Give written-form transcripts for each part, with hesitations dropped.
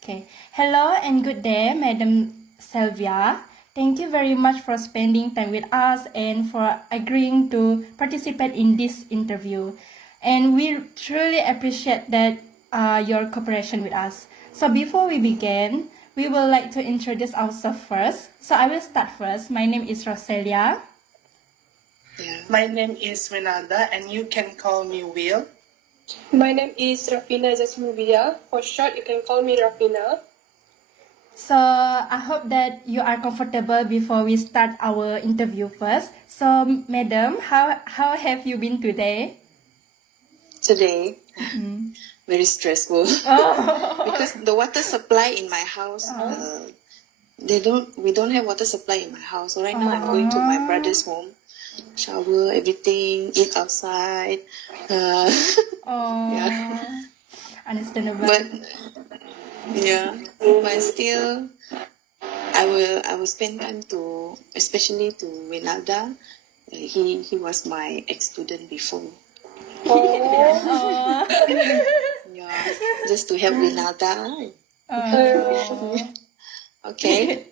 Okay. Hello and good day, Madam Sylvia. Thank you very much for spending time with us and for agreeing to participate in this interview. And we truly appreciate that your cooperation with us. So before we begin, we would like to introduce ourselves first. So I will start first. My name is Roselia. Yeah. My name is Renata, and you can call me Will. My name is Rafina Jasmubia. For short, you can call me Rafina. So I hope that you are comfortable before we start our interview first. So, Madam, how have you been today? Today, very stressful because the water supply in my house, we don't have water supply in my house. So right now I'm going to my brother's home, shower, everything, eat outside. Yeah. Understandable. But still, I will spend time to, especially to Renalda. He was my ex-student before. Yeah, just to help Renata. Okay,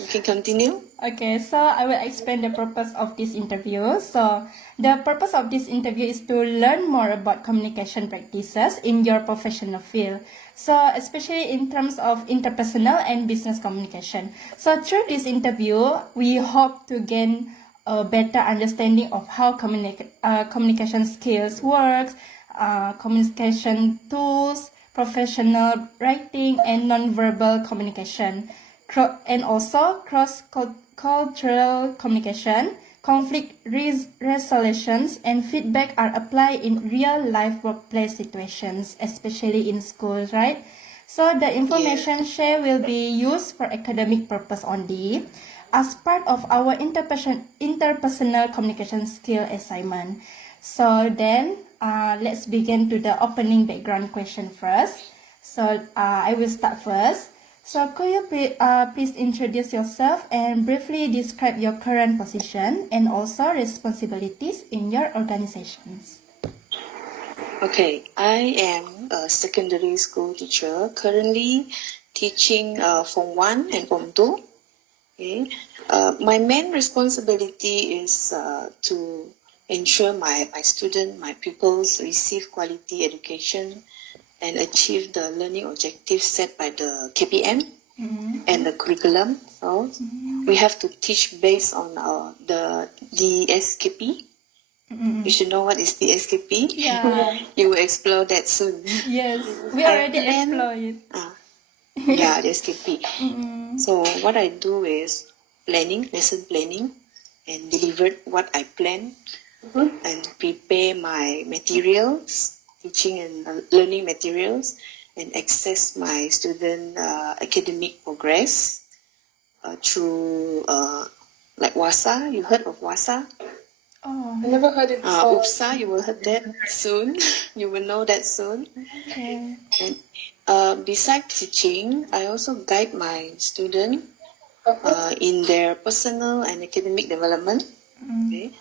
we can continue. Okay, so I will explain the purpose of this interview. So the purpose of this interview is to learn more about communication practices in your professional field. So especially in terms of interpersonal and business communication. So through this interview, we hope to gain a better understanding of how communication skills works, communication tools, professional writing, and non-verbal communication, and also cross-cultural communication, conflict resolutions, and feedback are applied in real-life workplace situations, especially in schools, right? So the information shared will be used for academic purpose only as part of our interpersonal communication skill assignment. So then, let's begin to the opening background question first. So I will start first. So could you please introduce yourself and briefly describe your current position and also responsibilities in your organizations? Okay, I am a secondary school teacher, currently teaching Form 1 and Form 2. Okay. My main responsibility is to ensure my pupils receive quality education and achieve the learning objectives set by the KPM and the curriculum. So we have to teach based on the SKP. You should know what is the SKP. Yeah. You will explore that soon. Yes, we already explored it. Yeah, the SKP. So what I do is lesson planning, and deliver what I plan, and prepare my materials, teaching and learning materials, and assess my student academic progress through like WASA. You heard of WASA? Oh, I never heard it before. UPSA, you will hear that soon. You will know that soon. okay. And besides teaching, I also guide my student in their personal and academic development. Okay.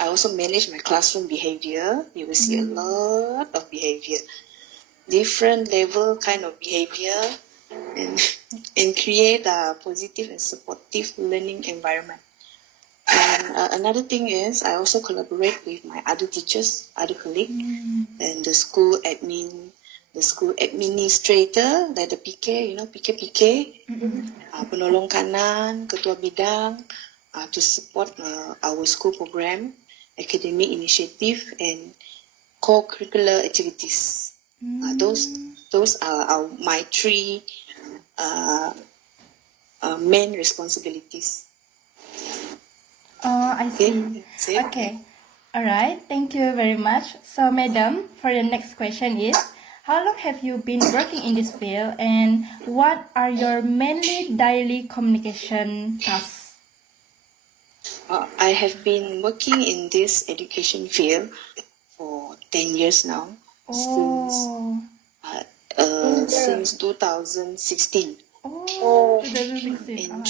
I also manage my classroom behavior. You will see a lot of behavior, different level kind of behavior, and create a positive and supportive learning environment. And another thing is I also collaborate with my other teachers, other colleagues, and the school administrator, like the PK, PK, penolong kanan, ketua bidang, to support our school program, academic initiative, and co-curricular activities. Those are my three main responsibilities. I see. Okay. All right. Thank you very much. So, madam, for the next question is, how long have you been working in this field, and what are your mainly daily communication tasks? I have been working in this education field for 10 years now. Since 2016. Oh, 2016. And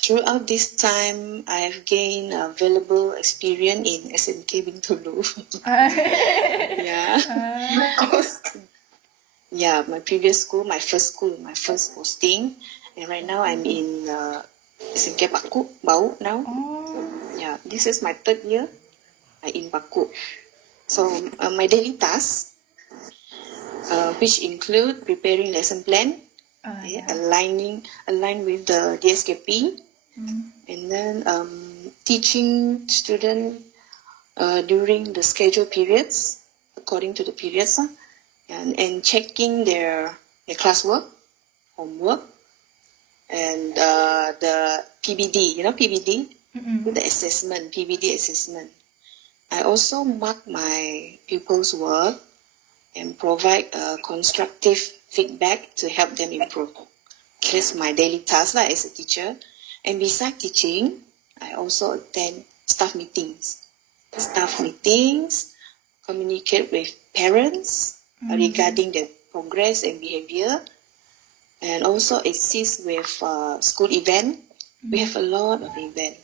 throughout this time, I have gained valuable experience in SMK Bintulu. Yeah. yeah, my previous school, my first posting, and right now I'm in SMK Paku, Bau now. Oh. Yeah, this is my third year in Paku. So my daily tasks, which include preparing lesson plan, Yeah. align with the DSKP, and then teaching student during the scheduled periods, according to the periods, and checking their classwork, homework, and the PBD, PBD, the assessment, PBD assessment. I also mark my pupils' work and provide constructive feedback to help them improve. That's my daily task as a teacher. And besides teaching, I also attend staff meetings. Communicate with parents regarding their progress and behavior, and also assist with school event. We have a lot of event.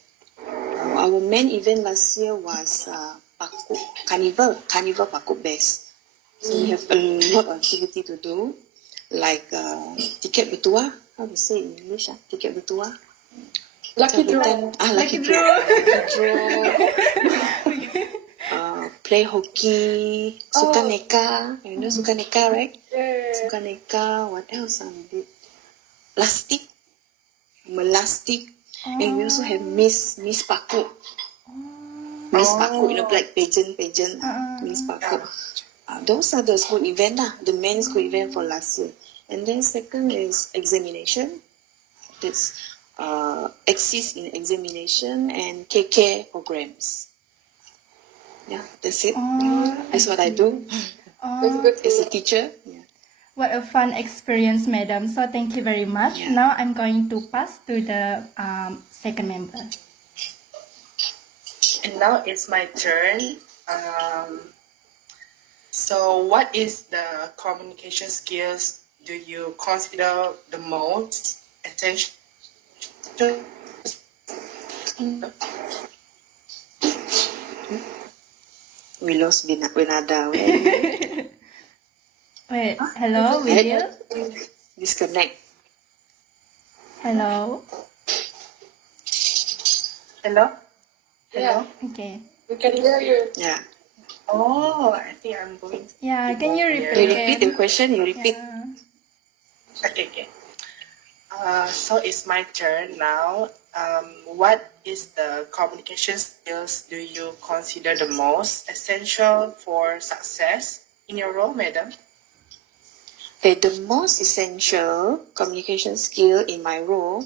Our main event last year was Carnival Paku Best. So we have a lot of activity to do, like tiket bertuah. How to say in English? Tiket bertuah. Lucky draw. Lucky draw. Play hockey, sukaneka. You know sukaneka, right? Yeah. Sukaneka. What else we did? Melastic. And we also have Miss Paku. Miss Paku, like pageant, Miss Paku. Those are the school event, the main school event for last year. And then second is examination. That's assist in examination and KK programs. Yeah, that's it. That's what I do That's good. as a teacher. Yeah. What a fun experience, madam. So thank you very much. Yeah. Now I'm going to pass to the second member. And now it's my turn. So what is the communication skills do you consider the most essential? We lost Vinada. Wait, hello, Will? Disconnect. Hello? Hello? Yeah, Okay. we can hear you. Yeah. Oh, I think I'm going. Yeah, can you You repeat repeat the again? question. You repeat. Yeah. Okay. So it's my turn now. What is the communication skills do you consider the most essential for success in your role, madam? Okay, the most essential communication skill in my role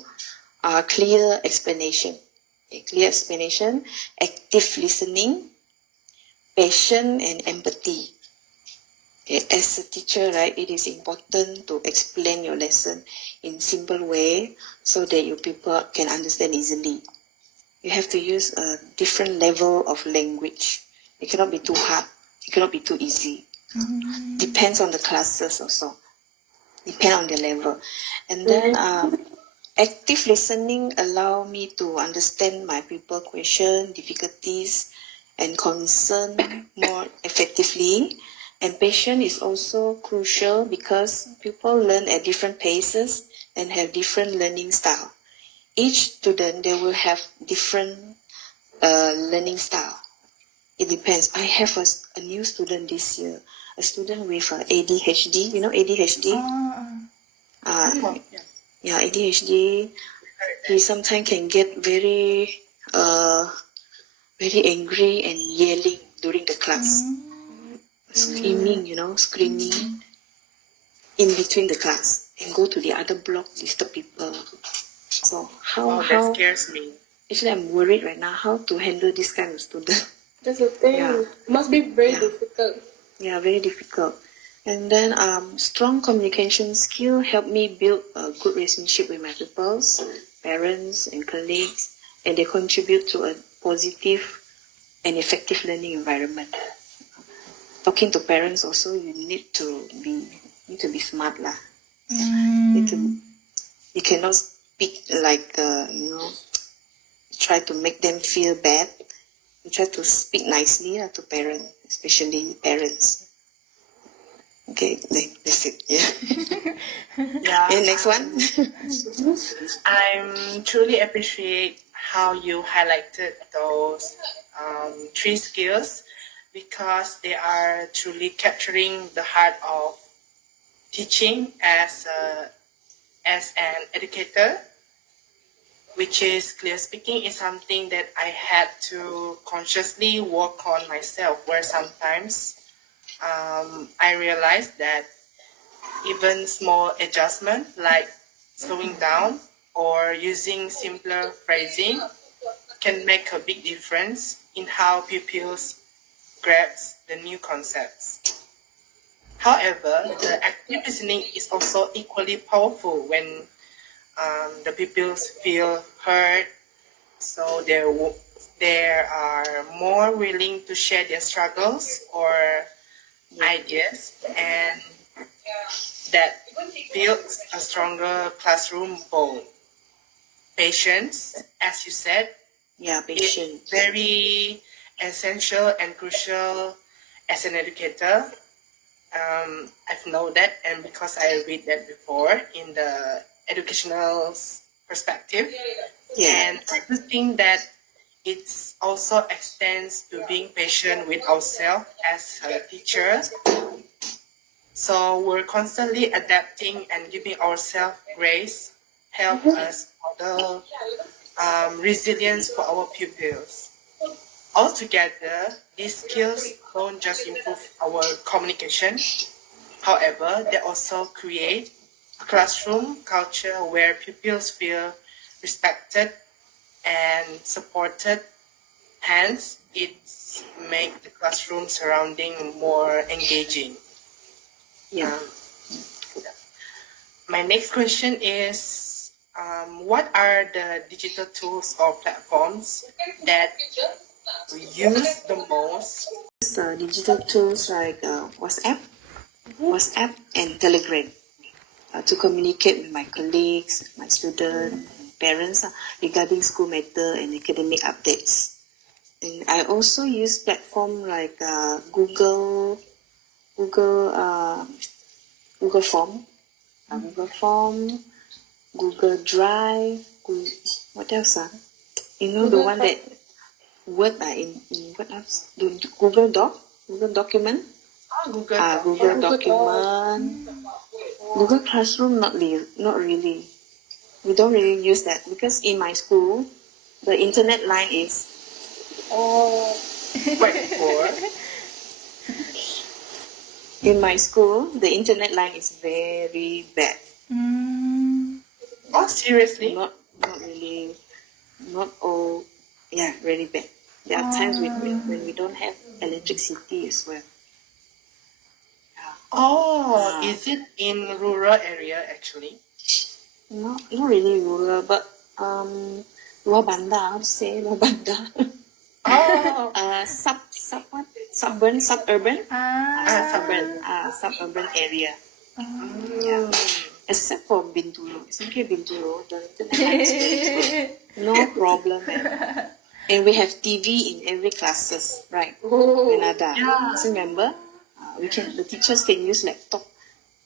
are clear explanation. Active listening, patience, and empathy. As a teacher, right, it is important to explain your lesson in simple way so that your people can understand easily. You have to use a different level of language. It cannot be too hard. It cannot be too easy. Depends on the classes also. Depend on the level. And then active listening allow me to understand my people question, difficulties, and concern more effectively. And patience is also crucial because people learn at different paces and have different learning style. Each student, they will have different learning style. It depends. I have a new student this year, a student with ADHD. You know ADHD? Yeah, ADHD. He sometimes can get very angry and yelling during the class. Screaming in between the class and go to the other block, disturb people. So That scares me. actually I'm worried right now how to handle this kind of student. That's the thing. Yeah. Must be very Yeah. difficult. Yeah, very difficult. And then strong communication skill help me build a good relationship with my pupils, parents and colleagues, and they contribute to a positive and effective learning environment. Talking to parents also, you need to be smart lah. You cannot speak like try to make them feel bad. You try to speak nicely to parents, especially parents. Okay, that's it. Yeah. Yeah. And next one. I'm truly appreciate how you highlighted those three skills because they are truly capturing the heart of teaching as an educator, which is clear speaking is something that I had to consciously work on myself, where sometimes I realized that even small adjustment like slowing down or using simpler phrasing can make a big difference in how pupils grasp the new concepts. However, the active listening is also equally powerful when the pupils feel heard, so they are more willing to share their struggles or ideas, and that builds a stronger classroom bond. Patience, as you said, Yeah, is patience. very essential and crucial as an educator. I've known that, and because I read that before in the educational perspective, Yeah. and I do think that it also extends to being patient with ourselves as a teacher. So we're constantly adapting and giving ourselves grace, help us model resilience for our pupils. Altogether, these skills don't just improve our communication. However, they also create a classroom culture where pupils feel respected and supported. Hence, it makes the classroom surrounding more engaging. Yeah. My next question is, what are the digital tools or platforms that we use the most? Digital tools like WhatsApp and Telegram to communicate with my colleagues, my students, parents regarding school matter and academic updates. And I also use platform like Google, Google Form, Google Drive. What else? You know the one that Word in what else? Google Document. Google Document. Google Classroom, not really. We don't really use that because in my school, the internet line is Quite poor. in my school. The internet line is very bad. Oh, seriously? Not really. Not all. Yeah, really bad. There are times when we don't have electricity as well. Oh, is it in rural area actually? Not really rural, but luar bandar. I would say luar bandar. Oh, Suburban, suburban area. Yeah. Except for Bintulu. It's okay, Bintulu. The internet line is very good. No problem. And we have TV in every classes, right? Granada. So remember, the teachers can use laptop,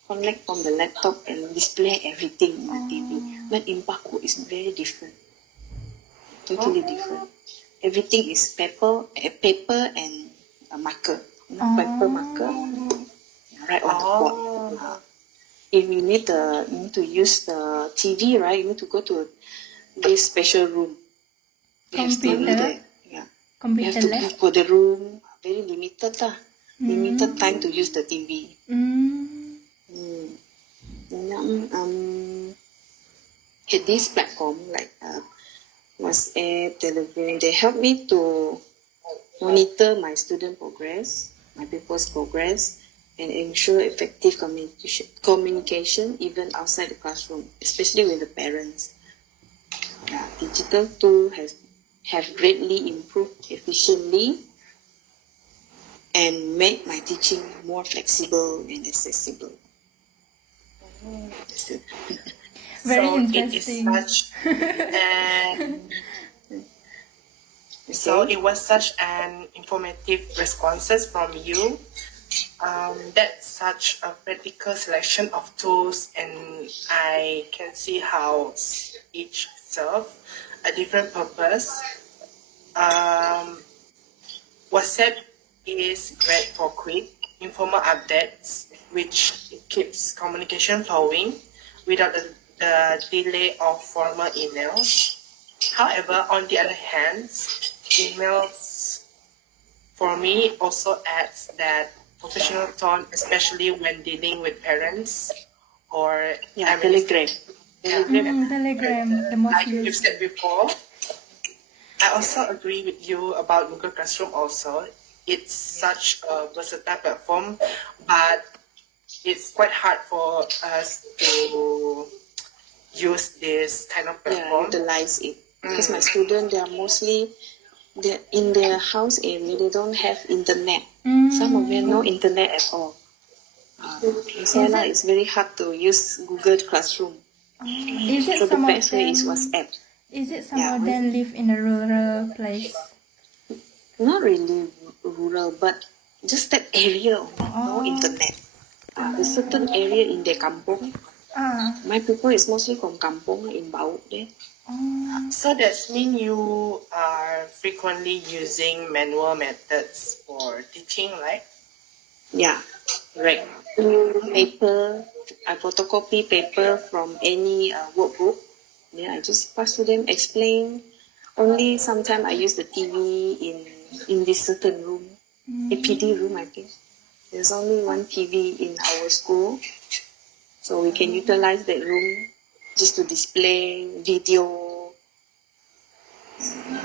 connect from the laptop and display everything in the TV. But in Paku, it's very different. Totally different. Everything is paper and a marker. Paper marker, right on the board. If you need to use the TV, right, you need to go to this special room. We have TV there. Yeah. You have to pay for the room. Very limited lah. Limited time to use the TV. At this platform like WhatsApp, Telegram, they help me to monitor my student progress, my people's progress, and ensure effective communication even outside the classroom, especially with the parents. Yeah, digital tools have greatly improved efficiently and made my teaching more flexible and accessible. That's it. Very so interesting. It is such an so it was such an informative responses from you. That's such a practical selection of tools, and I can see how each serve a different purpose. Um, WhatsApp is great for quick, informal updates, which keeps communication flowing without the delay of formal emails. However, on the other hand, emails for me also adds that professional tone, especially when dealing with parents or Yeah, Telegram. Telegram, the most like you've used. said before. I also agree with you about Google Classroom also. It's such a versatile platform, but it's quite hard for us to use this kind of Yeah, platform. utilize it. Because my students, they are mostly in their house area, they don't have internet. Some of them no internet at all. So now it's very hard to use Google Classroom. Is it So the some of best way is them? WhatsApp. Is it some Yeah. of them live in a rural place? Not really rural, but just that area, no internet. There's certain area in the kampong. My people is mostly from kampong in Bau there. So that means you are frequently using manual methods for teaching, right? Yeah, right. Paper, I photocopy paper from any workbook. Then I just pass to them, explain. Only sometimes I use the TV in this certain room, APD room, I think. There's only one TV in our school, so we can utilize that room just to display video,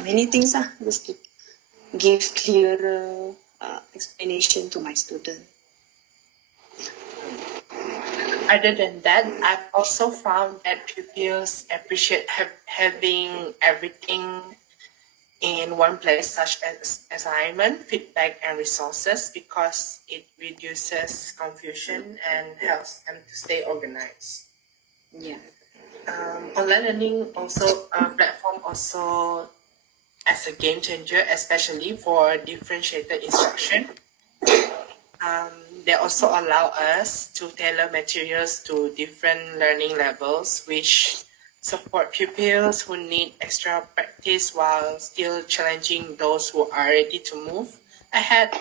many things, just to give clearer explanation to my student. Other than that, I've also found that pupils appreciate having everything in one place, such as assignment, feedback, and resources, because it reduces confusion and helps them to stay organized. Yeah. Online learning also platform also as a game changer, especially for differentiated instruction. They also allow us to tailor materials to different learning levels, which support pupils who need extra practice while still challenging those who are ready to move ahead.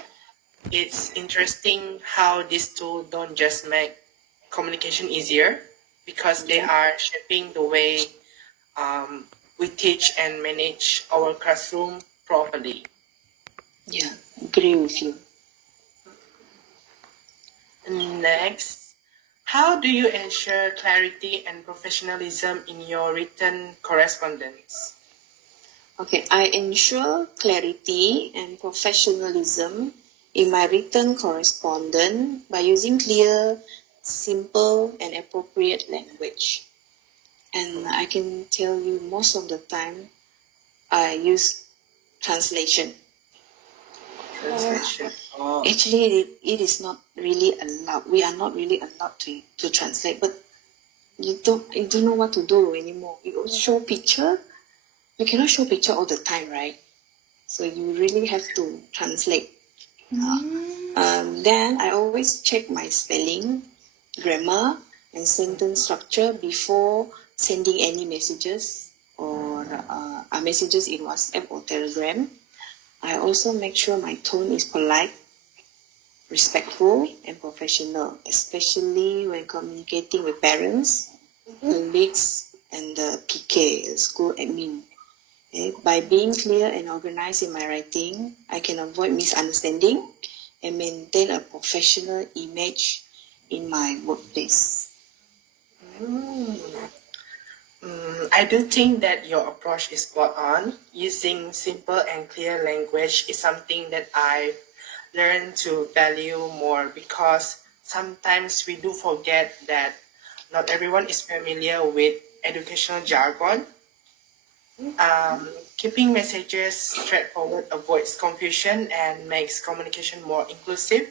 It's interesting how these tools don't just make communication easier, because they are shaping the way we teach and manage our classroom properly. Yeah, agree with you. Next, how do you ensure clarity and professionalism in your written correspondence? Okay, I ensure clarity and professionalism in my written correspondence by using clear, simple, and appropriate language. And I can tell you most of the time, I use translation. Translation. Oh. Actually, it is not really allowed. We are not really allowed to translate, but you don't know what to do anymore. You show picture. You cannot show picture all the time, right? So you really have to translate. Then I always check my spelling, grammar, and sentence structure before sending any messages or messages in WhatsApp or Telegram. I also make sure my tone is polite, respectful, and professional, especially when communicating with parents, colleagues, and the PK, school admin. Okay? By being clear and organized in my writing, I can avoid misunderstanding and maintain a professional image in my workplace. I do think that your approach is spot on. Using simple and clear language is something that I've learned to value more, because sometimes we do forget that not everyone is familiar with educational jargon. Keeping messages straightforward avoids confusion and makes communication more inclusive.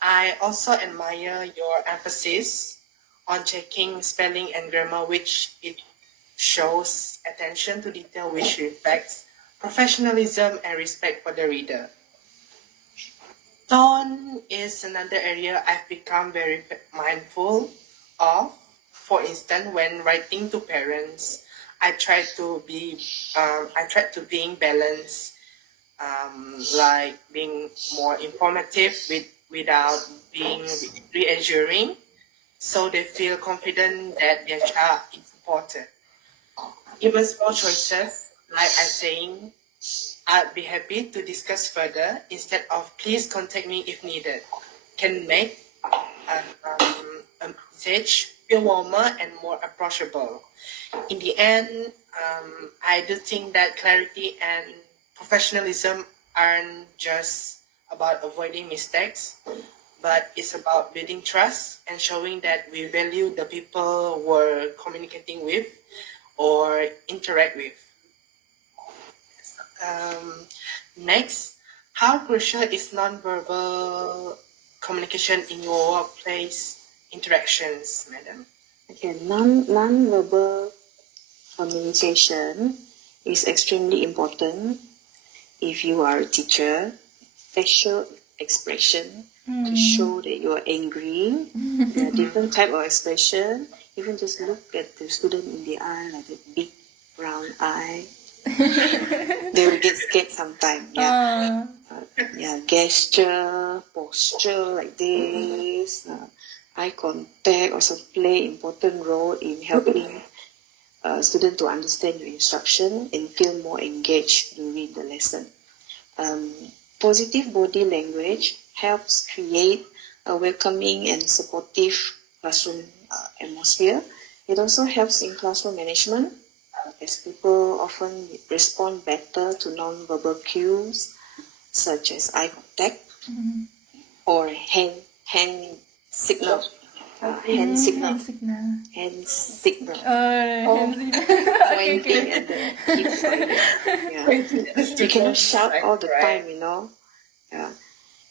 I also admire your emphasis on checking spelling and grammar, which it shows attention to detail, which reflects professionalism and respect for the reader. Tone is another area I've become very mindful of. For instance, when writing to parents, I try to being balanced, like being more informative without being reassuring, so they feel confident that their child is supported. Even small choices, like I saying, I'd be happy to discuss further instead of please contact me if needed, can make a message feel warmer and more approachable. In the end, I do think that clarity and professionalism aren't just about avoiding mistakes, but it's about building trust and showing that we value the people we're communicating with or interact with. Next, how crucial is nonverbal communication in your workplace interactions, madam? Okay, non-verbal communication is extremely important. If you are a teacher, facial expression to show that you are angry. There are different type of expression. Even just look at the student in the eye, like the big round eye. They will get scared sometimes. Yeah. Yeah, gesture, posture like this, eye contact also play important role in helping student to understand your instruction and feel more engaged during the lesson. Positive body language helps create a welcoming and supportive classroom atmosphere. It also helps in classroom management, as people often respond better to non-verbal cues such as eye contact or hand signal. Hand signal. Hand signal. Hand signal. Hand signal. Okay, Pointing okay. at the kids like that. Yeah. You cannot shout all the time, you know. Yeah.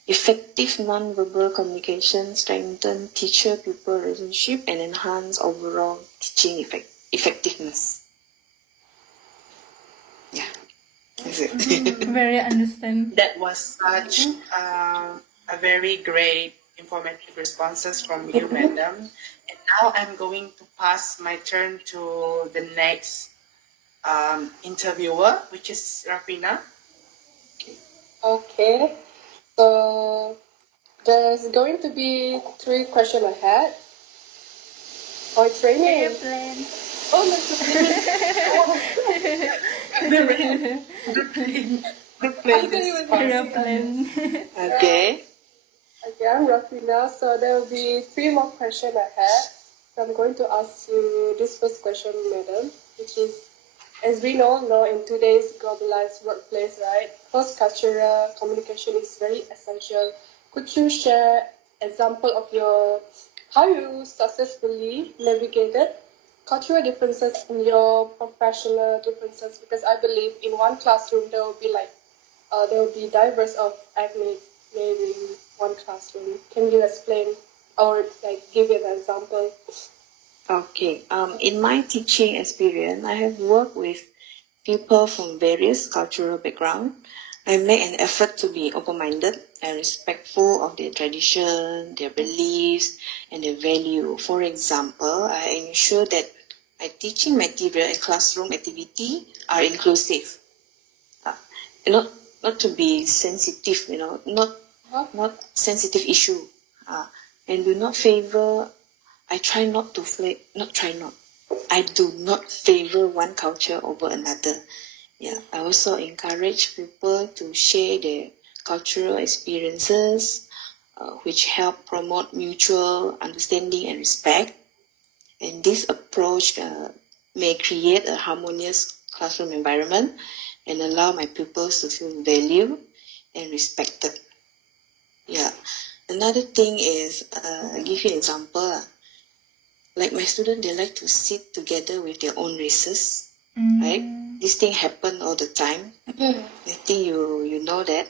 Effective non-verbal communication strengthen teacher-pupil relationship and enhance overall teaching effectiveness. Yeah, that's it. Very understand. That was such a very great informative responses from you, madam. And now I'm going to pass my turn to the next interviewer, which is Rafina. Okay. So there's going to be 3 questions ahead. Oh, it's raining. Airplane. Oh, The plane I is thought Airplane. Okay. Okay, I'm Rafina. So there will be 3 more questions ahead. So I'm going to ask you this first question, madam, which is, as we all know, in today's globalized workplace, right, cross-cultural communication is very essential. Could you share example of your how you successfully navigated cultural differences in your professional differences? Because I believe in one classroom there will be diverse of ethnic maybe in one classroom. Can you explain or like give an example? Okay. In my teaching experience, I have worked with people from various cultural backgrounds. I make an effort to be open-minded and respectful of their tradition, their beliefs, and their value. For example, I ensure that my teaching material and classroom activity are inclusive. Not to be sensitive, not sensitive issue. And do not favor. I do not favor one culture over another. Yeah, I also encourage people to share their cultural experiences, which help promote mutual understanding and respect. And this approach may create a harmonious classroom environment and allow my pupils to feel valued and respected. Yeah. Another thing is, I'll give you an example. Like my students, they like to sit together with their own races, right? This thing happen all the time. I think you know that.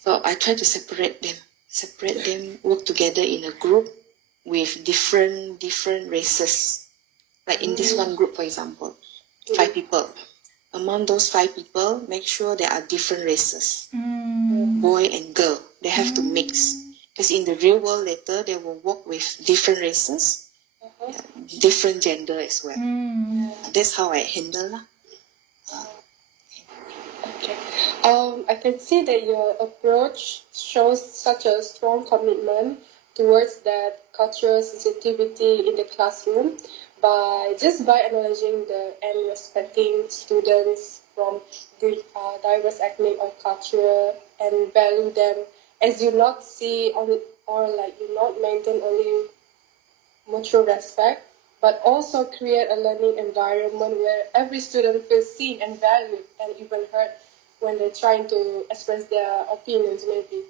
So I try to separate them, work together in a group with different races. Like in this one group, for example, 5 people. Among those 5 people, make sure there are different races, boy and girl. They have to mix. Because in the real world later, they will work with different races, different gender as well. That's how I handle lah. Okay. I can see that your approach shows such a strong commitment towards that cultural sensitivity in the classroom by acknowledging and respecting students from diverse ethnic or culture and value them as you not see or like you not maintain only mutual respect, but also create a learning environment where every student feels seen and valued and even heard when they're trying to express their opinions maybe.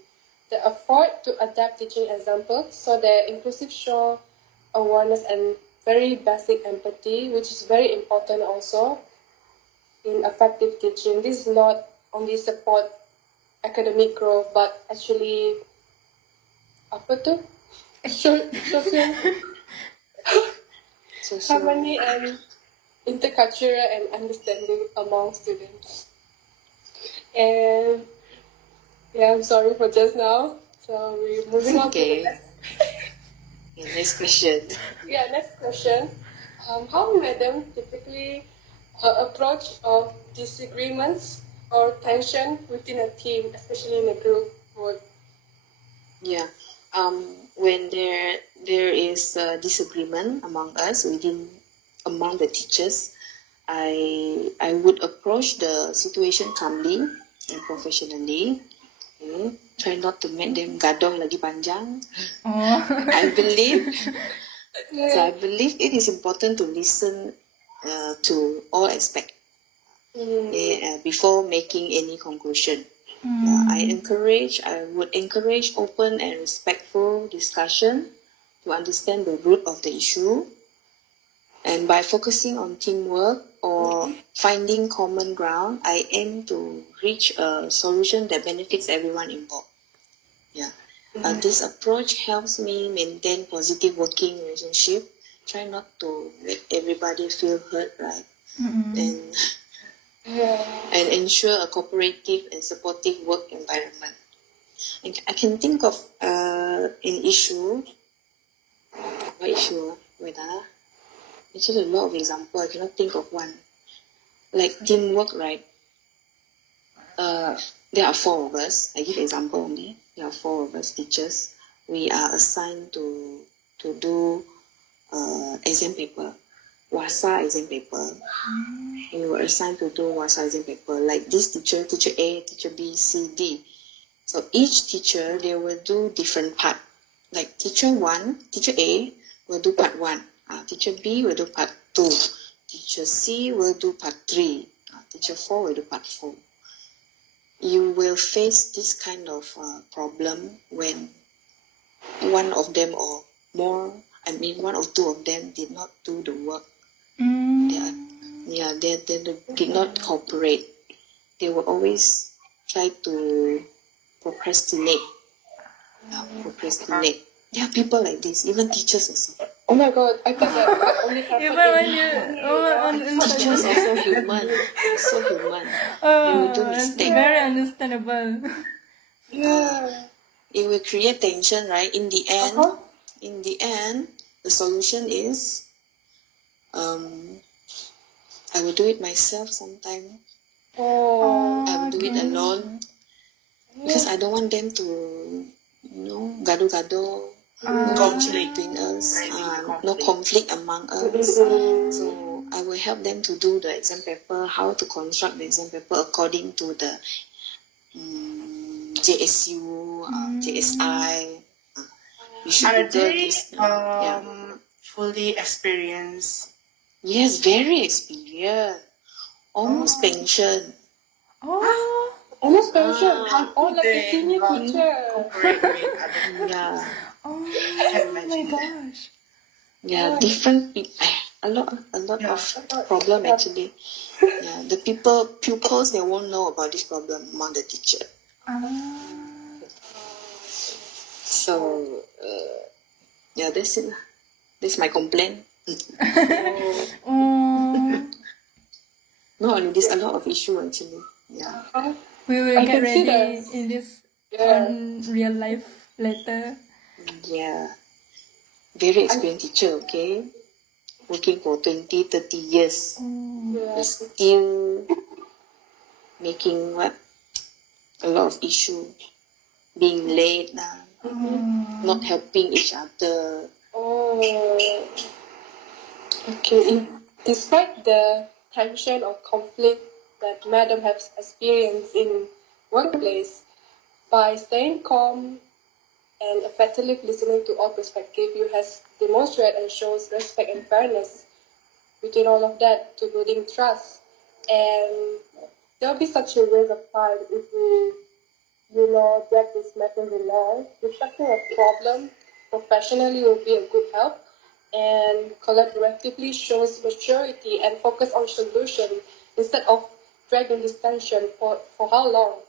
The effort to adapt teaching examples so that inclusive show awareness and very basic empathy, which is very important also in effective teaching. This is not only support academic growth, but actually apa tu? Social harmony and intercultural and understanding among students. And yeah, I'm sorry for just now. So we're moving on to the next. Okay, next question. Yeah, next question. How madam typically her approach of disagreements or tension within a team, especially in a group work? Yeah. When there is a disagreement among us among the teachers, I would approach the situation calmly and professionally. Okay. Try not to make them gaduh lagi panjang. I believe it is important to listen to all aspects before making any conclusion. I would encourage open and respectful discussion to understand the root of the issue. And by focusing on teamwork or finding common ground, I aim to reach a solution that benefits everyone involved. Yeah. This approach helps me maintain positive working relationship. Try not to make everybody feel hurt, right? And ensure a cooperative and supportive work environment. I can think of an issue. What issue? Wait, actually, a lot of examples. I cannot think of one. Like teamwork, right? There are 4 of us. I give example only. There are 4 of us teachers. We are assigned to do exam paper, WASA exam paper. We were assigned to do WASA exam paper. Like this teacher A, teacher B, C, D. So each teacher, they will do different part. Like teacher A will do part 1. Teacher B will do part 2. Teacher C will do part 3. Teacher 4 will do part 4. You will face this kind of problem when one of them or more, one or 2 of them did not do the work. They did not cooperate. They will always try to procrastinate. There are people like this, even teachers also. Oh my god, I thought that only happened Teachers also human. So human. They will do mistake. Very understandable. It will create tension, right? In the end, the solution is I will do it myself sometime. I will do it alone. Because I don't want them to, gaduh-gaduh, no conflict between us, no conflict among us. So I will help them to do the exam paper, how to construct the exam paper according to the JSU, JSI. You should Are Google they this. fully experienced? Yes, very experienced. Almost pension. almost pension. All like a senior teacher. Cooperate with other Yeah. can My imagine that. gosh. Yeah, different people. A lot of problem actually. Yeah, the pupils, they won't know about this problem among the teacher. So, that's it. That's my complaint. Not only this, a lot of issue actually. Yeah. We will I get can see ready that. in this Yeah. on real life later. Yeah. Very experienced teacher, okay? Working for 20, 30 years. Yeah. But still making what? A lot of issue. Being late now. Not helping each other. Oh. Okay. Despite the tension or conflict that Madam has experienced in workplace, by staying calm and effectively listening to all perspectives, you has demonstrated and shows respect and fairness between all of that to building trust. And there'll be such a waste of time if we, drag this matter along. Discussing a problem professionally will be a good help, and collaboratively shows maturity and focus on solution instead of dragging this tension for how long.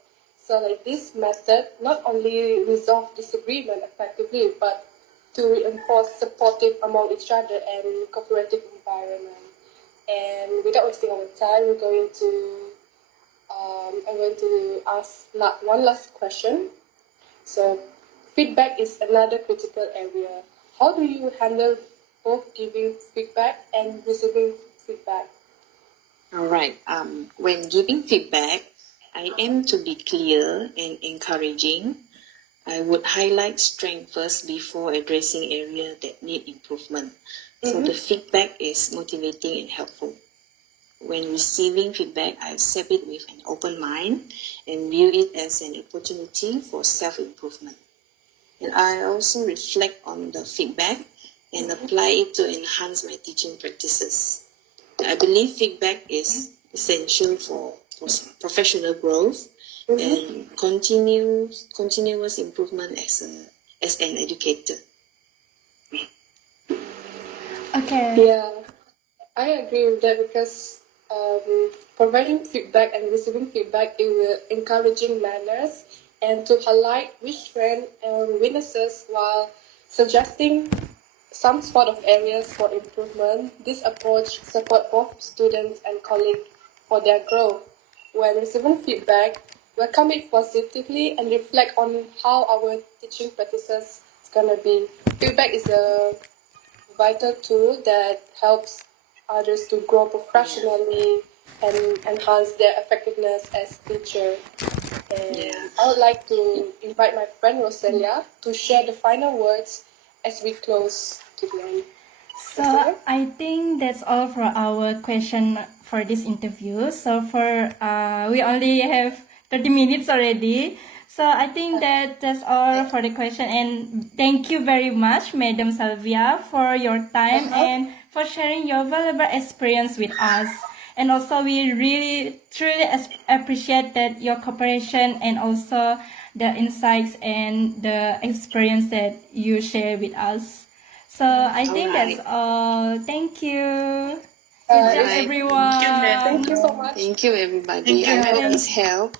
So like this method not only resolve disagreement effectively, but to reinforce supportive among each other and cooperative environment. And without wasting our time, I'm going to ask one last question. So, feedback is another critical area. How do you handle both giving feedback and receiving feedback? Alright, when giving feedback, I aim to be clear and encouraging. I would highlight strength first before addressing areas that need improvement. So the feedback is motivating and helpful. When receiving feedback, I accept it with an open mind and view it as an opportunity for self-improvement. And I also reflect on the feedback and apply it to enhance my teaching practices. I believe feedback is essential for professional growth and continuous improvement as an educator. Okay. Yeah, I agree with that because providing feedback and receiving feedback is encouraging manners and to highlight which strengths and weaknesses while suggesting some sort of areas for improvement. This approach supports both students and colleagues for their growth. When receiving feedback, welcome it positively and reflect on how our teaching practices is gonna be. Feedback is a vital tool that helps others to grow professionally and enhance their effectiveness as teacher. And Yeah. I would like to invite my friend Roselia to share the final words as we close to the end. So I think that's all for our question for this interview. So we only have 30 minutes already. So I think that's all for the question, and thank you very much, Madam Salvia, for your time and for sharing your valuable experience with us. And also we really truly appreciate that your cooperation and also the insights and the experience that you share with us. So I think that's Alright. all. Thank you. Good job, Alright. everyone. Thank you so much. Thank you, everybody. Thank you, I hope madam. this helped.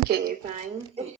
Okay, fine.